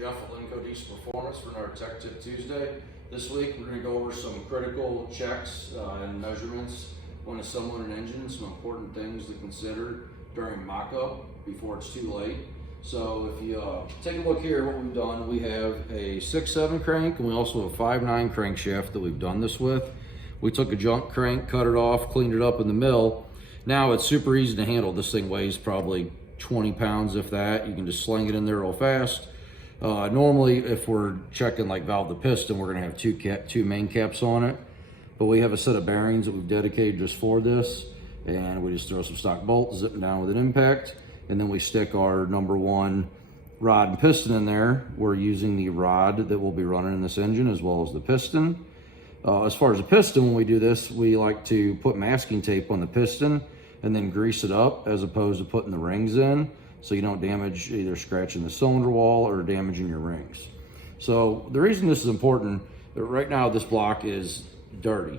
Jeff at Linco Diesel Performance for our Tech Tip Tuesday. This week we're going to go over some critical checks and measurements when assembling an engine, some important things to consider during mock-up before it's too late. So if you take a look here, what we've done, we have a 6.7 crank and we also have a 5.9 crankshaft that we've done this with. We took a junk crank, cut it off, cleaned it up in the mill. Now it's super easy to handle. This thing weighs probably 20 pounds, if that. You can just sling it in there real fast. Normally, if we're checking like valve to piston, we're gonna have two main caps on it. But we have a set of bearings that we've dedicated just for this. And we just throw some stock bolts, zip them down with an impact. And then we stick our number one rod and piston in there. We're using the rod that will be running in this engine as well as the piston. As far as the piston, when we do this, we like to put masking tape on the piston and then grease it up as opposed to putting the rings in, so you don't damage, either scratching the cylinder wall or damaging your rings. So the reason this is important, that right now this block is dirty.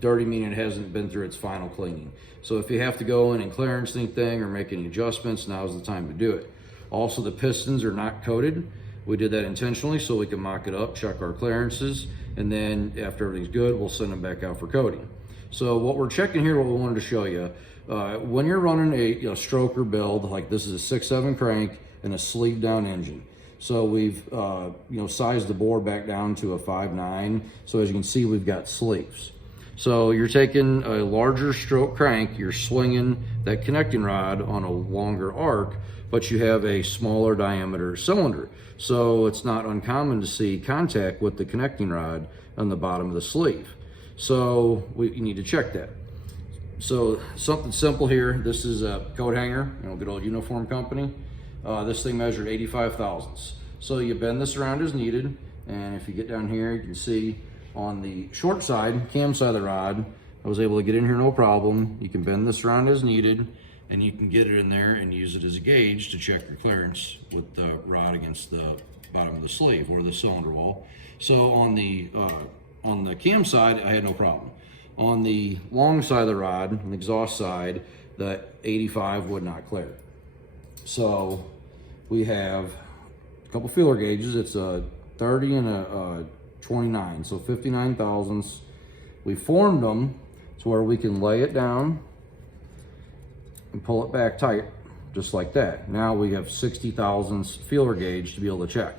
Dirty meaning it hasn't been through its final cleaning. So if you have to go in and clearance anything or make any adjustments, now's the time to do it. Also, the pistons are not coated. We did that intentionally so we can mock it up, check our clearances, and then after everything's good, we'll send them back out for coating. So what we're checking here, what we wanted to show you, when you're running a stroker build, like this is a 6.7 crank and a sleeve down engine. So we've sized the bore back down to a 5.9. So as you can see, we've got sleeves. So you're taking a larger stroke crank, you're swinging that connecting rod on a longer arc, but you have a smaller diameter cylinder. So it's not uncommon to see contact with the connecting rod on the bottom of the sleeve. So you need to check that. So something simple here, this is a coat hanger, good old uniform company. This thing measured 85 thousandths. So you bend this around as needed, and if you get down here, you can see on the short side, cam side of the rod, I was able to get in here no problem. You can bend this around as needed, and you can get it in there and use it as a gauge to check your clearance with the rod against the bottom of the sleeve or the cylinder wall. So on the cam side, I had no problem. On the long side of the rod, on the exhaust side, the 85 would not clear. So we have a couple feeler gauges. It's a 30 and a 29, so 59 thousandths. We formed them to where we can lay it down and pull it back tight, just like that. Now we have 60 thousandths feeler gauge to be able to check.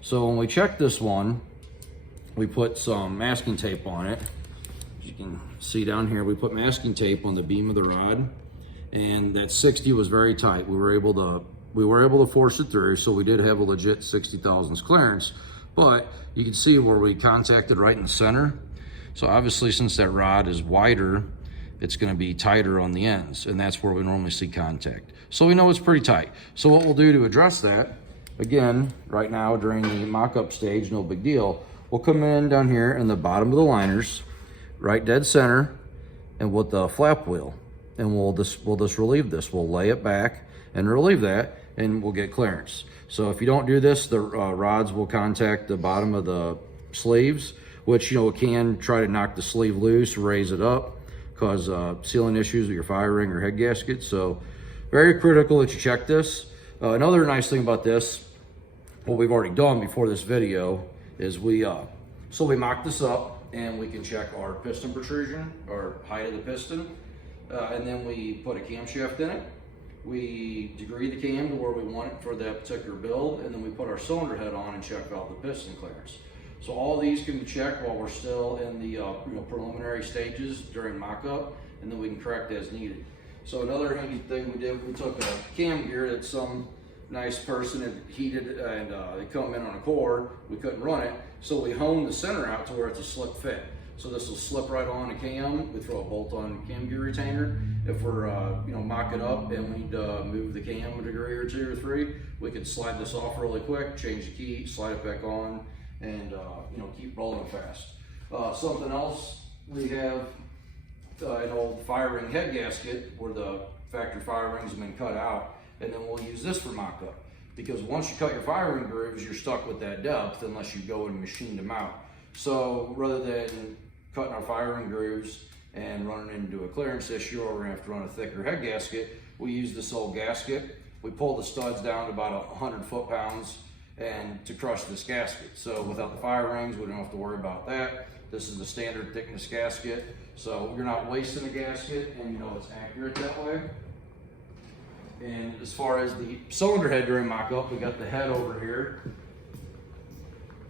So when we check this one, we put some masking tape on it. As you can see down here, we put masking tape on the beam of the rod, and that 60 was very tight. We were able to force it through, so we did have a legit 60 thousandths clearance. But you can see where we contacted right in the center. So obviously, since that rod is wider, it's going to be tighter on the ends, and that's where we normally see contact. So we know it's pretty tight. So what we'll do to address that, again, right now during the mock-up stage, no big deal, we'll come in down here in the bottom of the liners, right dead center, and with the flap wheel, and we'll just relieve this. We'll lay it back and relieve that, and we'll get clearance. So if you don't do this, the rods will contact the bottom of the sleeves, which it can try to knock the sleeve loose, raise it up, cause sealing issues with your fire ring or head gasket. So very critical that you check this. Another nice thing about this, what we've already done before this video, is we mock this up and we can check our piston protrusion or height of the piston, and then we put a camshaft in it. We degree the cam to where we want it for that particular build, and then we put our cylinder head on and check out the piston clearance. So all these can be checked while we're still in the preliminary stages during mock-up, and then we can correct as needed. So another handy thing we did, we took a cam gear that some nice person had heated, and they come in on a cord. We couldn't run it, so we honed the center out to where it's a slip fit. So this will slip right on a cam. We throw a bolt-on cam gear retainer. If we're mock it up and we need to move the cam a degree or two or three, we can slide this off really quick, change the key, slide it back on, and keep rolling fast. Something else, we have an old fire ring head gasket where the factory fire rings have been cut out, and then we'll use this for mock-up. Because once you cut your fire ring grooves, you're stuck with that depth unless you go and machine them out. So rather than cutting our fire ring grooves and running into a clearance issue, or we're gonna have to run a thicker head gasket, we use this old gasket. We pull the studs down to about 100 foot-pounds and to crush this gasket. So without the fire rings, we don't have to worry about that. This is the standard thickness gasket, so you're not wasting a gasket, and you know it's accurate that way. And as far as the cylinder head during mock-up, we got the head over here.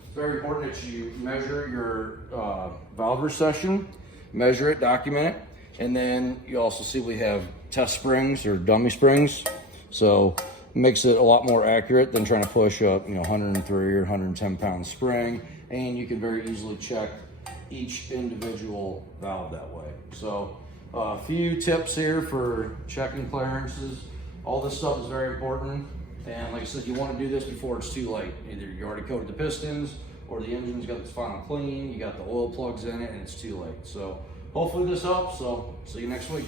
It's very important that you measure your valve recession, measure it, document it, and then you also see we have test springs or dummy springs. So it makes it a lot more accurate than trying to push a 103 or 110 pound spring, and you can very easily check each individual valve that way. So a few tips here for checking clearances. All this stuff is very important, and like I said, you want to do this before it's too late. Either you already coated the pistons, or the engine's got its final clean, you got the oil plugs in it, and it's too late. So hopefully this helps. So see you next week.